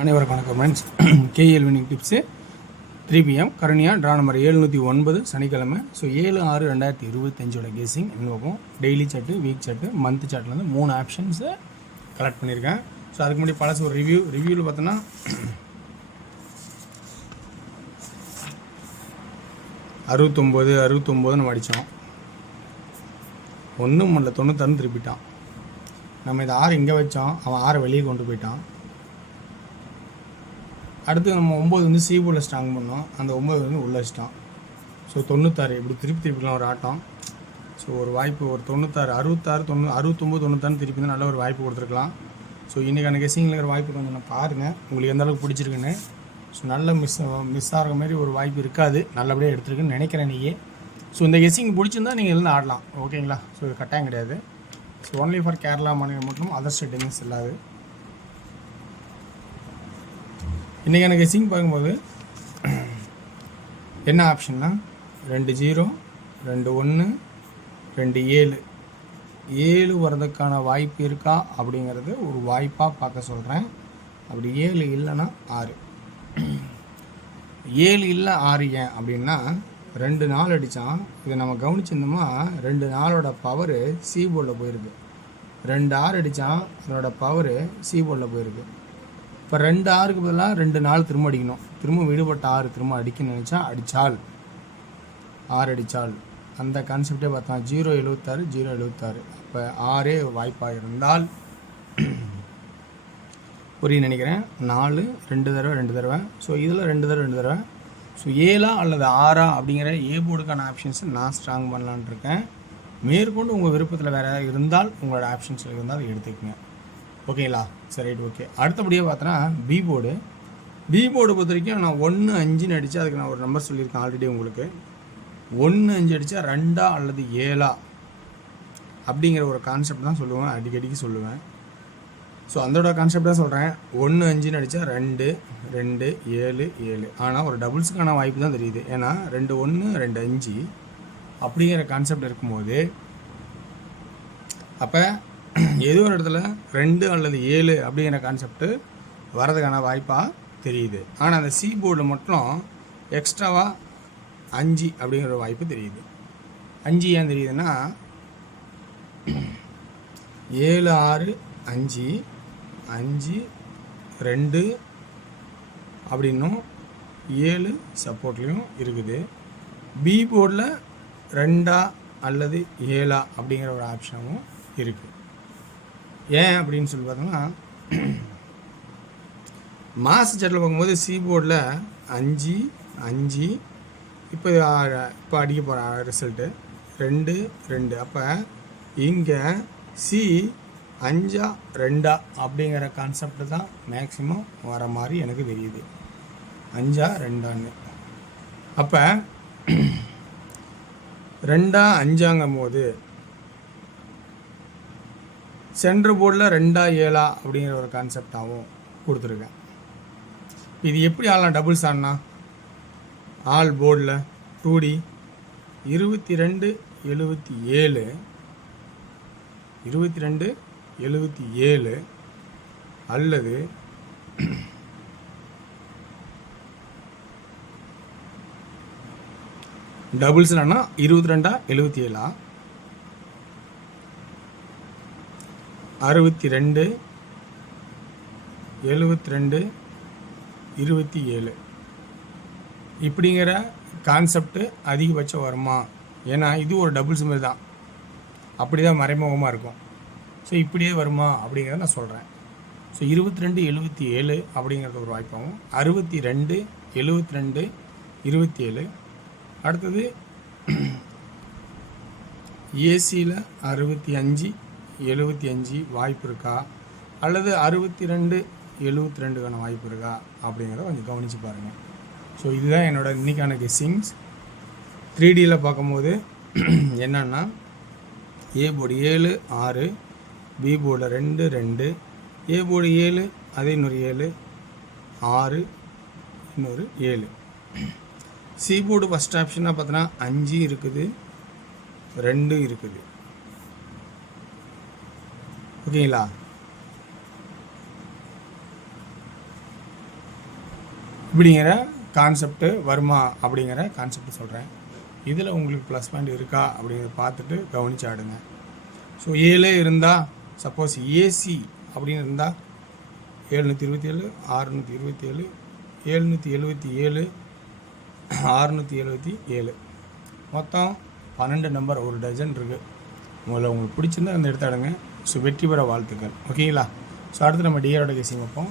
அனைவருக்கும் வணக்கம் friends. KL winning tips 3 PM Karunya draw number 709 சனிக்கிழமை. ஸோ 7/6/2025 கேசிங் இன்னும் daily chart, week chart, month சார்ட்லேருந்து 3 ஆப்ஷன்ஸை கலெக்ட் பண்ணியிருக்கேன். ஸோ அதுக்கு முன்னாடி பழசு ஒரு ரிவ்யூவில் பார்த்தோன்னா 69 நம்ம அடித்தோம். ஒன்றும் பண்ணல, 96 திருப்பிட்டான். நம்ம இதை 6 இங்கே வச்சோம், அவன் 6 வெளியே கொண்டு போயிட்டான். அடுத்து நம்ம 9 வந்து சி போர்டில் ஸ்ட்ராங் பண்ணோம், அந்த 9 வந்து உள்ளே வச்சிட்டான். ஸோ 96 இப்படி திருப்பிலாம் ஒரு ஆட்டம். ஸோ ஒரு வாய்ப்பு, ஒரு 96, 66, 69, 96 திருப்பி தான் நல்ல ஒரு வாய்ப்பு கொடுத்துருக்கலாம். ஸோ இன்றைக்கான கெஸிங்கில் இருக்கிற வாய்ப்பு கொஞ்சம் நான் பாருங்கள், உங்களுக்கு எந்த அளவுக்கு பிடிச்சிருக்குன்னு. ஸோ நல்ல மிஸ் ஆகிற மாதிரி ஒரு வாய்ப்பு இருக்காது, நல்லபடியாக எடுத்துருக்குன்னு நினைக்கிறேன் நீங்கள். ஸோ இந்த கெஸிங் பிடிச்சிருந்தா நீங்கள் எல்லாம் ஆடலாம், ஓகேங்களா? ஸோ இது கட்டாயம் கிடையாது. ஸோ ஒன்லி ஃபார் கேரளா மாநிலம் மட்டும், அதர் ஸ்டேட் இல்லாது. இன்றைக்கி எனக்கு கெஸிங் பார்க்கும்போது என்ன ஆப்ஷன்னா 2-0, 2-1, 2-7 7 வர்றதுக்கான வாய்ப்பு இருக்கா அப்படிங்கிறது ஒரு வாய்ப்பாக பார்க்க சொல்கிறேன். அப்படி 7 இல்லைன்னா 6, 7 இல்லை 6 ஏன் அப்படின்னா 2 நாள் அடித்தான். இதை நம்ம கவனிச்சிருந்தோமா, 2 நாளோட பவரு சி போர்டில் போயிருக்கு. 2 6 அடித்தான், அதனோட பவரு சி போர்டில் போயிருக்கு. இப்போ 2 6க்கு பதிலாக 2 4 திரும்ப அடிக்கணும். திரும்ப விடுபட்ட 6 திரும்ப அடிக்கணும்னு நினச்சா அடித்தால் 6 அடித்தால் அந்த கான்செப்டே பார்த்தா 0-76, 0-76. அப்போ 6 வாய்ப்பாக இருந்தால் புரியும் நினைக்கிறேன். 4 2 தடவை. ஸோ இதில் 2 தடவை. ஸோ 7 அல்லது 6 அப்படிங்கிற ஏ போர்டுக்கான ஆப்ஷன்ஸை நான் ஸ்ட்ராங் பண்ணலான் இருக்கேன். மேற்கொண்டு உங்கள் விருப்பத்தில் வேறு ஏதாவது இருந்தால், உங்களோட ஆப்ஷன்ஸ் இருந்தால் அதை எடுத்துக்கங்க, ஓகேங்களா? சரி, ரைட், ஓகே. அடுத்தபடியாக பார்த்தோன்னா பி போர்டு பொறுத்த வரைக்கும் நான் 1-5ன்னு அடித்து, அதுக்கு நான் ஒரு நம்பர் சொல்லியிருக்கேன் ஆல்ரெடி உங்களுக்கு. 1-5 அடித்தா 2 அல்லது 7 அப்படிங்கிற ஒரு கான்செப்ட் தான் சொல்லுவேன், அடிக்கடிக்கு சொல்லுவேன். ஸோ அதோட கான்செப்ட் தான் சொல்கிறேன். 1-5ன்னு அடித்தா 2, 2, 7, 7. ஆனால் ஒரு டபுள்ஸுக்கான வாய்ப்பு தான் தெரியுது. ஏன்னா 2-1, 2-5 அப்படிங்கிற கான்செப்ட் இருக்கும்போது, அப்போ ஏதோ ஒரு இடத்துல 2 அல்லது 7 அப்படிங்கிற கான்செப்ட்டு வரதுக்கான வாய்ப்பாக தெரியுது. ஆனால் அந்த சி போர்டில் மட்டும் எக்ஸ்ட்ராவாக 5 அப்படிங்கிற வாய்ப்பு தெரியுது. 5 ஏன் தெரியுதுன்னா 7 6 5 5 2 அப்படின்னும் 7 சப்போர்ட்லேயும் இருக்குது. பி போர்டில் 2 அல்லது 7 அப்படிங்கிற ஒரு ஆப்ஷனும் இருக்குது. ஏன் அப்படின்னு சொல்லி பார்த்தோம்னா, மாச சார்ட்டில் பார்க்கும்போது சி போர்டில் 5 5 இப்போ அடிக்க போகிற ரிசல்ட்டு 2 2. அப்போ இங்கே சி 5 2 அப்படிங்கிற கான்செப்ட் தான் மேக்ஸிமம் வர மாதிரி எனக்கு தெரியுது, 5 2ன்னு. அப்போ 2 5ங்கும் போது சென்ட்ரு போர்டில் 2 7 அப்படிங்கிற ஒரு கான்செப்டாகவும் கொடுத்துருக்கேன். இது எப்படி ஆடலாம் டபுள்ஸ் ஆடினா? ஆல் போர்டில் 2D 22 77 22 77 அல்லது டபுள்ஸ்லன்னா 22 77 62 72 27 இப்படிங்கிற கான்செப்டு அதிகபட்சம் வருமா? ஏன்னா இது ஒரு டபுள்ஸ் மாதிரி தான், அப்படி தான் மறைமுகமாக இருக்கும். ஸோ இப்படியே வருமா அப்படிங்கிறத நான் சொல்கிறேன். ஸோ 22 77 அப்படிங்கிறது ஒரு வாய்ப்பாகும். 62 72 27. அடுத்தது ஏசியில் 65 75 வாய்ப்பு இருக்கா, அல்லது 62 72க்கான வாய்ப்பு இருக்கா அப்படிங்கிறத கொஞ்சம் கவனித்து பாருங்கள். ஸோ இதுதான் என்னோடய இன்றைக்கான கெஸ்ஸிங்ஸ். 3Dயில் பார்க்கும்போது என்னன்னா, ஏ போர்டு 7 6, பி போர்டில் 2 2, ஏ போர்டு 7, அதே இன்னொரு 7 6, இன்னொரு 7. சி போர்டு ஃபஸ்ட் ஆப்ஷனாக பார்த்தோன்னா 5 இருக்குது, 2 இருக்குது, ஓகேங்களா? இப்படிங்கிற கான்செப்ட்டு வருமா அப்படிங்கிற கான்செப்ட் சொல்கிறேன். இதில் உங்களுக்கு ப்ளஸ் பாயிண்ட் இருக்கா அப்படிங்கிறத பார்த்துட்டு கவனித்து ஆடுங்க. ஸோ 7 இருந்தால் சப்போஸ் ஏசி அப்படின்னு இருந்தால் 727, 627, 777, 677 மொத்தம் 12 நம்பர், ஒரு டஜன் இருக்குது. உங்களுக்கு பிடிச்சிருந்தா அந்த எடுத்தாடுங்க. ஸோ வெற்றி பெற வாழ்த்துக்கள். ஓகேங்களா? ஸோ அடுத்து நம்ம டிஆரோட கெஸிங் வைப்போம்.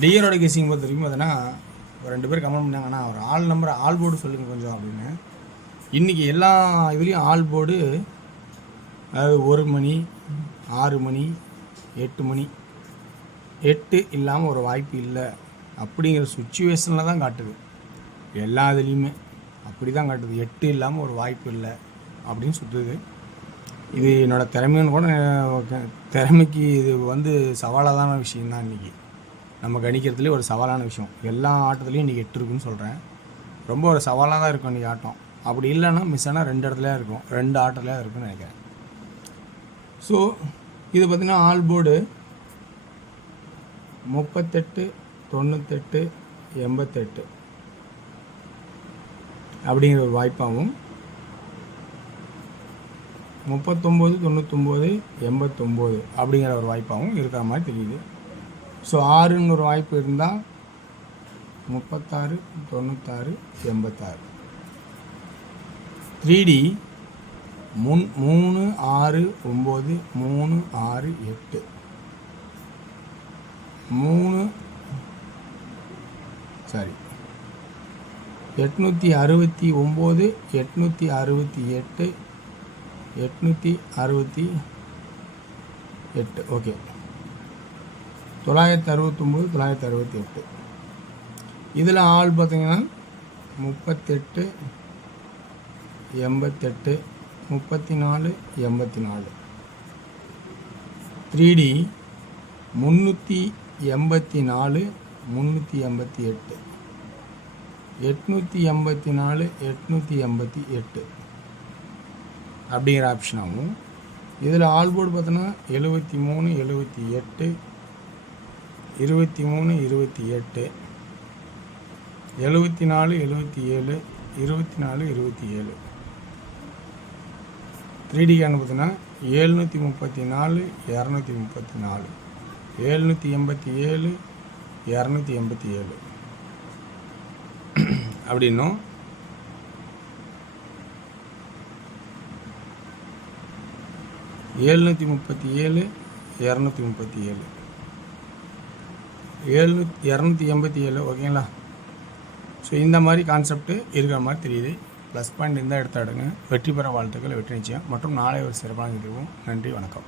டிஆரோட கெஸிங் பொறுத்த வரைக்கும் பார்த்தீங்கன்னா ஒரு 2 பேர் கமெண்ட் பண்ணாங்கன்னா ஒரு ஆல் நம்பர் ஆல் போர்டு சொல்லுங்கள் கொஞ்சம் அப்படின்னு. இன்றைக்கி எல்லா இதுலேயும் ஆல் போர்டு, அதாவது 1 மணி, 6 மணி, 8 மணி, 8 இல்லாமல் ஒரு வாய்ப்பு இல்லை அப்படிங்கிற சுச்சுவேஷனில் தான் காட்டுது. எல்லா இதுலேயுமே அப்படி தான் காட்டுது. 8 இல்லாமல் ஒரு வாய்ப்பு இல்லை அப்படின்னு சுற்றுது. இது என்னோடய திறமைன்னு கூட, திறமைக்கு இது சவாலான விஷயந்தான். இன்றைக்கி நம்ம கணிக்கிறதுலேயே ஒரு சவாலான விஷயம். எல்லா ஆட்டத்துலேயும் இன்றைக்கி 8 இருக்குன்னு சொல்கிறேன். ரொம்ப ஒரு சவாலாக தான் இருக்கும் இன்றைக்கி ஆட்டம். அப்படி இல்லைன்னா மிஸ் ஆனால் 2 இடத்துலையா இருக்கும், 2 ஆட்டத்துலையா இருக்குன்னு நினைக்கிறேன். ஸோ இது பார்த்திங்கன்னா ஆல் போர்டு 38, 98, 88 அப்படிங்கிற ஒரு வாய்ப்பாகவும், 39, 99, 89 அப்படிங்கிற ஒரு வாய்ப்பாகவும் இருக்கிற மாதிரி தெரியுது. ஸோ 6ன்னு ஒரு வாய்ப்பு இருந்தால் 36, 96, 86. 3D 3, 6, 9, 3, 6, 8 869, 868, 868 okay. 969, 968. இதில் ஆள் பார்த்தீங்கன்னா 38, 88, 34, 84. 3D 384, 388, 884, 888 அப்படிங்கிற ஆப்ஷனாகவும், இதில் ஆல் போர்டு பார்த்தோன்னா 73, 78, 23, 28, 74, 77, 24, 27. 3Dக்கான பார்த்தீங்கன்னா 734, 234, 787, 287 அப்படின்னும், 737, 237, 287 ஓகேங்களா? ஸோ இந்த மாதிரி கான்செப்ட் இருக்கிற மாதிரி தெரியுது. ப்ளஸ் பாயிண்ட் இருந்தால் எடுத்து ஆடுங்க. வெற்றி பெற வாழ்த்துக்கள். வெற்றி நிச்சயம். மற்றும் நாளை ஒரு சிறப்பாக இருக்கும். நன்றி, வணக்கம்.